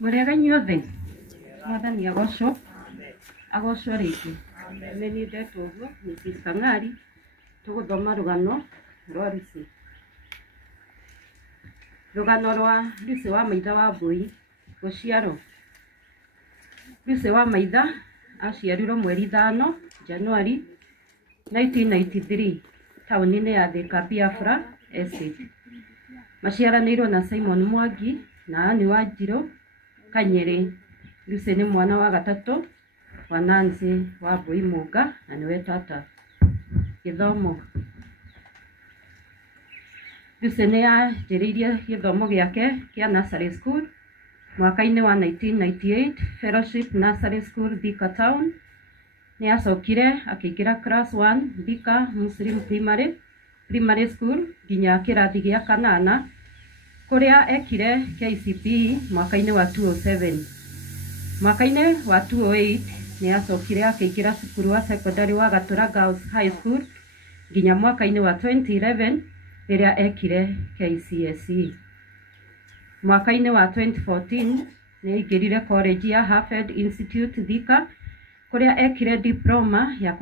Murega inyuothe mwathani agocwo rĩngĩ nĩ niĩ ndetwo ũguo Mrs. Kang'ari tũgũthoma rũgano rwa Lucy. Rũgano rwa Lucy wa Maitha wa Mbũi. Gũciarwo. Lucy wa Maitha aciarirwo mweri 5 Januari 1993 taũni-inĩ ya Thika Biafra Estate. Maciaranĩirwo na Simon Mwangi na Anne Wanjirũ Kanyere. Lucy nĩ mwana wa gatatũ wa Nancy wa Mbũi Mũnga na nĩwe tata. Gĩthomo. Lucy nĩ yanjĩrĩirie gĩthomo gĩake kĩa nursery school mwaka-inĩ wa 1998 Fellowship Nursery School Thika Town. Nĩ acokire akĩingĩra class 1 Thika Muslim Primary School nginya kĩrathi gĩa 8 kũrĩa ekire KCPE mwaka-inĩ wa 2007. Mwaka-inĩ wa 2008 nĩ acokire akĩingĩra cukuru wa secondary wa Gatũra Girls High School nginya mwaka-inĩ wa 2011 rĩrĩa ekire KCSE. Mwaka-inĩ wa 2014 nĩ aingĩrire college ya Harvard Institute Thika kũrĩa ekire diploma ya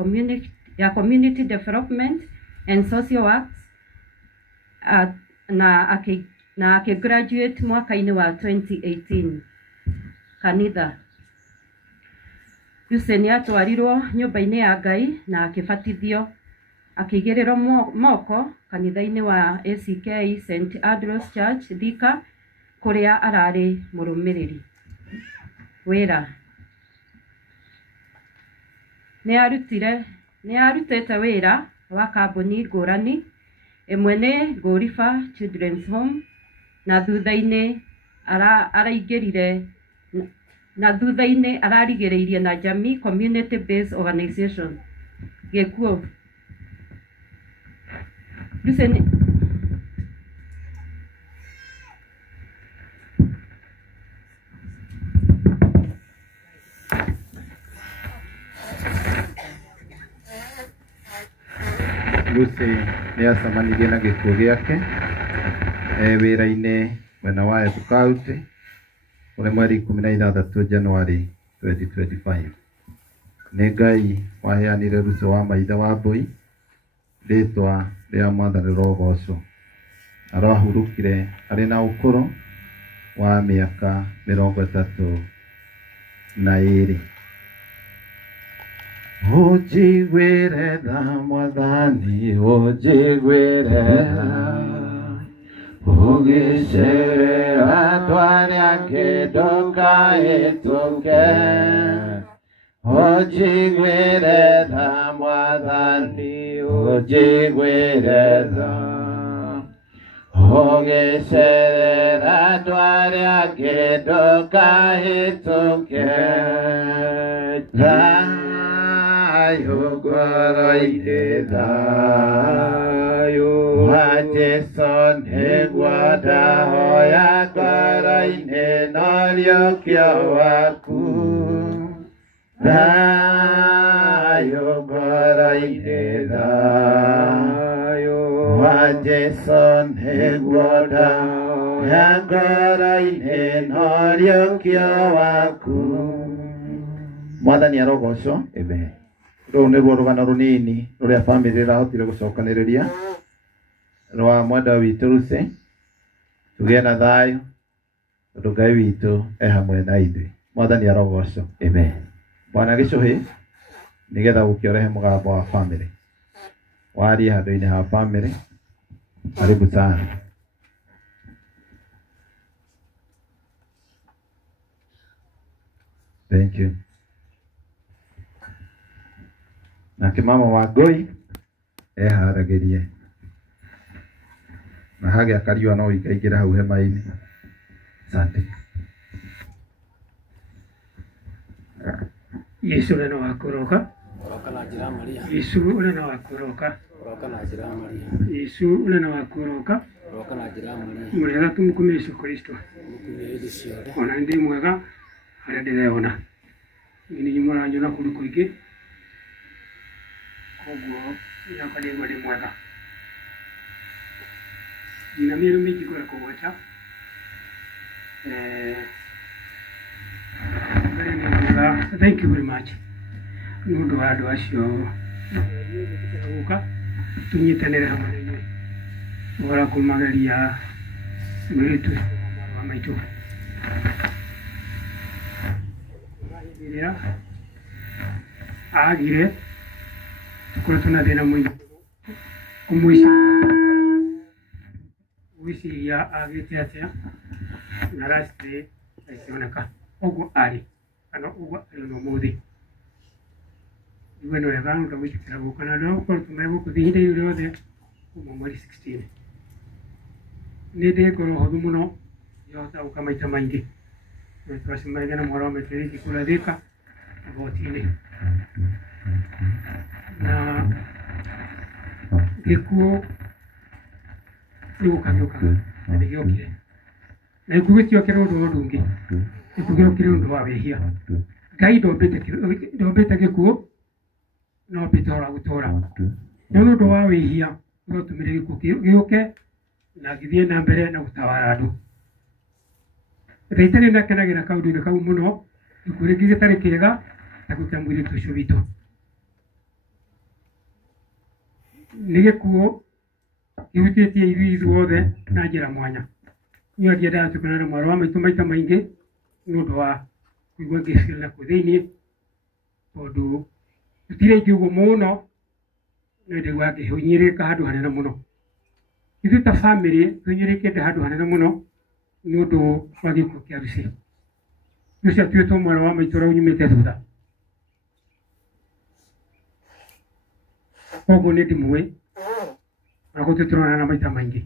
community development and social works na akĩgraduate mwaka-inĩ wa 2018. Kanitha. Lucy nĩ atwarirwo nyũmba-inĩ ya Ngai na akĩbatithio, akĩigĩrĩrwo moko kanitha-inĩ wa ACK St. Andrews Church Thika kũrĩa ararĩ mũrũmĩrĩri. Wĩra. Nĩ arutĩte wĩra wa kambuni ngũrani, ĩmwe nĩ Gorifa Children's Home na thutha-inĩ ararigĩrĩirie na Jamii Community Based Organization. Gĩkuo. Lucy nĩ acemanirie na gĩkuo gĩake wĩra-inĩ mwena wa Embu County kũrĩ mweri 16 Januari 2025. Nĩ Ngai waheanire Lucy wa Maitha wa Mbũi rĩtwa rĩa Mwathani rogocwo. Arahurũkire arĩ na ũkũrũ wa mĩaka 32. Ũnjiguĩre tha Mwathani, ũnjiguĩre tha, ũgĩcerera andũ arĩa angĩ ndũkahĩtũke. Ũnjiguĩre tha Mwathani, ũnjiguĩre tha, ũgĩcerera andũ arĩa angĩ ndũkahĩtũke. Thayũ ngoro-inĩ, thayũ wa Jesũ nĩguo ndahoya ngoro-inĩ n'ũriũkio waku. Thayũ ngoro-inĩ, thayũ wa Jesũ nĩguo ndahoya ngoro-inĩ n'ũriũkio waku. Mwathani arogocwo. Amen. Rũu nĩruo rũgano rũnini rũrĩa bamĩrĩ ĩrahotire gũcokanĩrĩria rwa mwendwa witũ Lucy. Tũgĩe na thayũ tondũ Ngai witũ e hamwe na ithuĩ. Mwathani arogocwo. Amen. Bwana gĩcũhĩ nĩgetha gũkĩorehe mũgambo wa bamĩrĩ. Warie handũ-inĩ ha bamĩrĩ. Karibu sana. Thank you. Nake mama wa Ngũi eharagĩrie na hagĩa kariũa no ikaingĩra hau hema-inĩ. Asante. Yesu ũrĩa wa kũroka. Yesu ũrĩa wa kũroka. Yesu ũrĩa wa kũroka. Mwega tumukumie Yesu Kristo. Ona ndi mwega harĩa ndĩreona. Nĩ mũranjona kũndũ kũingĩ. Koguo nĩakadĩgwo ndĩ mwega. Nina mĩero mĩingĩ kũrĩa kũgwacha. Thank you very much. Nundu wa andu acio guka tunyitanire hamwe na inyuĩ ũhoro kũmageria mwĩtu wa maitũ rĩrĩa agire tũkoretwo na thĩna mũingĩ kũmwĩciria agĩte atĩa na rastĩ aikĩoneka ũguo arĩ kana ũguo arĩ ona ũmũthĩ iwe no wega nĩ gwĩtĩkĩra gũka na andũ gũkorwo tũmegũkũ ihinda rĩu rĩothe kuma mweri 16 nĩ ndĩ ngoro hũthũ mũno yahota gũka maita maingĩ twacemanagia na mwana wa maitũ rĩngĩ kũrĩa Thĩka igoti-inĩ na gĩkuũ gĩũka na nĩgĩokire na gĩkuũ gĩtiokire ũndũ wa ũndũ ũngĩ gĩkuũ gĩokire ũndũ wa wĩhia Ngai ndombĩte gĩkuũ no mbĩte ora gũtũũra no nĩ ũndũ wa wĩhia nĩgũtũmire gĩkuũ gĩũke na gĩthiĩ na mbere na gũtawara andũ Thaitari ndakenagĩra kaũndũ-inĩ kau mũno gĩkuũ rĩngĩ gĩtarĩ kĩega ta gũkĩa mũirĩtu ũcio witũ nĩ gĩkuũ gĩhutĩtie ithuĩ ithuothe na njĩra mwanya niĩ ndiendaga tukana na mwarĩ wa maitũ maita maingĩ nĩ ũndũ wa kũigua ngĩcira nakũu thĩinĩ tondũ tũtirĩ aingĩ ũguo mũno no ndaigua ngĩhinyĩrĩrĩka handũ hanene mũno ithuĩ ta bamĩrĩ tũhinyĩrĩrĩkĩte handũ hanene mũno nĩ ũndũ wa gĩkuũ kĩa Lucy Lucy atuĩtwo mwana wa maitũ ũrĩa unyumĩte thutha koguo nĩ ndĩmũĩ na gũtũtũrana na maita maingĩ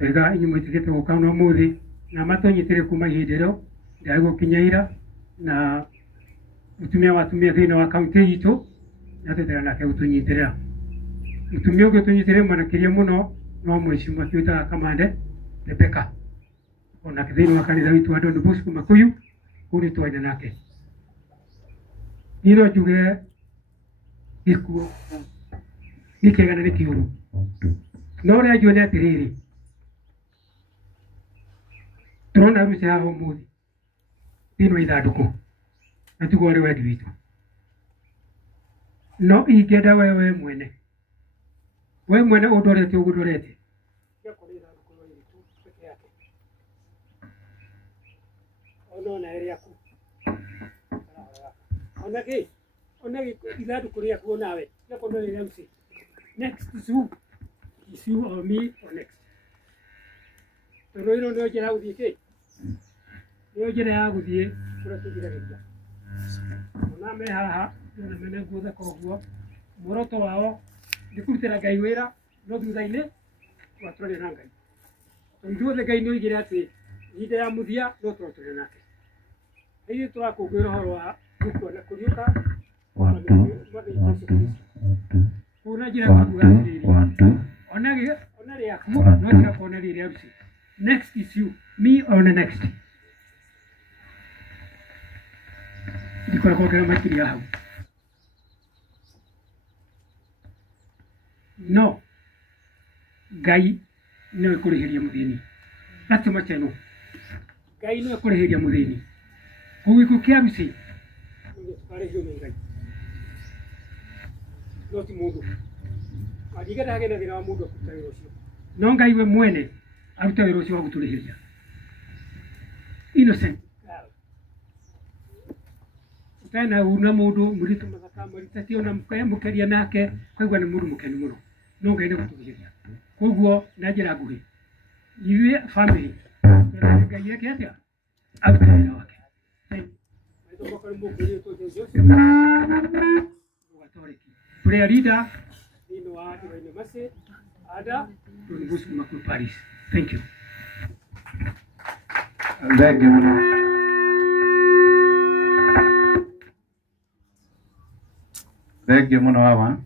wega inyuĩ mwĩtĩkĩte gũka na ũmũthĩ na matũnyitĩre kuma ihinda rĩo ndarĩ gũkinya ira na mũtumia wa atumia thĩinĩ wa kaũntĩ itũ nĩatwĩtĩra nake gũtũnyitĩrĩra mũtumia ũngĩ ũtũnyitĩrĩre makĩria mũno no mwĩcimwa twĩtaga Kamande Rebeka onake thĩinĩ wa kanitha witũ wa Don Bosco Makuyu kũu nĩ twaina nake niĩ no njuge gĩkuũ nĩ kĩega na nĩ kĩũru no ũrĩa njũĩ nĩ atĩrĩrĩ tũrona Lucy haha ũmũthĩ thĩinĩ wa ithandũkũ na tiguo ũrĩ wendi witũ no ingĩenda we mwene ũndorete ũguo ndorete ona rĩaku ona ithandũkũ rĩaku onawe gĩakorwo nĩ rĩa Lucy next is you or me or next tondũ ĩno nĩyo njĩra ya gũthiĩ kĩ nĩyo njĩra ya gũthiĩ kũrĩa tũgiragĩria ona me haha na mene nguo thaka ũguo muoroto wao nĩ kũrutĩra Ngai wĩra no thutha-inĩ twatũrania na Ngai tondũ ithuothe Ngai nĩoigire atĩ ihinda ya mũthia no tũratũrania nake ithuĩ tũrakũngũĩra ũhoro wa gũkua na kũriũka kũu na njĩra ya kuuga atĩrĩrĩ ona rĩaku no tigakorwo na rĩrĩa Lucy next is you me or the next ndikoragwo ngĩra makĩria hau no Ngai nĩwe kũrĩhĩria mũthĩni that's much I know Ngai nĩwe kũrĩhĩria mũthĩni kũu gĩkuũ kĩa Lucy tũkarĩhio nĩ Ngai no ti mũndũ ndigenda hagĩe na thĩna wa mũndũ akũruta wĩra ũcio no Ngai we mwene aruta wĩra ũcio wa gũtũrĩhĩria innocent ũtena una mũndũ mũritũ mathaka maritati ona mũkeria nake kwaigua nĩ mũndũ mũkeni mũno no Ngai nĩ gũtũrĩhĩria koguo na njĩra nguhĩ ithuĩ bamĩrĩ Ngai eke atĩa aruta wĩra wake tũrĩ a leader thĩinĩ wa Ndũrĩine Mercy Ada Don Bosco Makuyu Paris. Thank you. Thank you. Thank you, Mwana Wawa.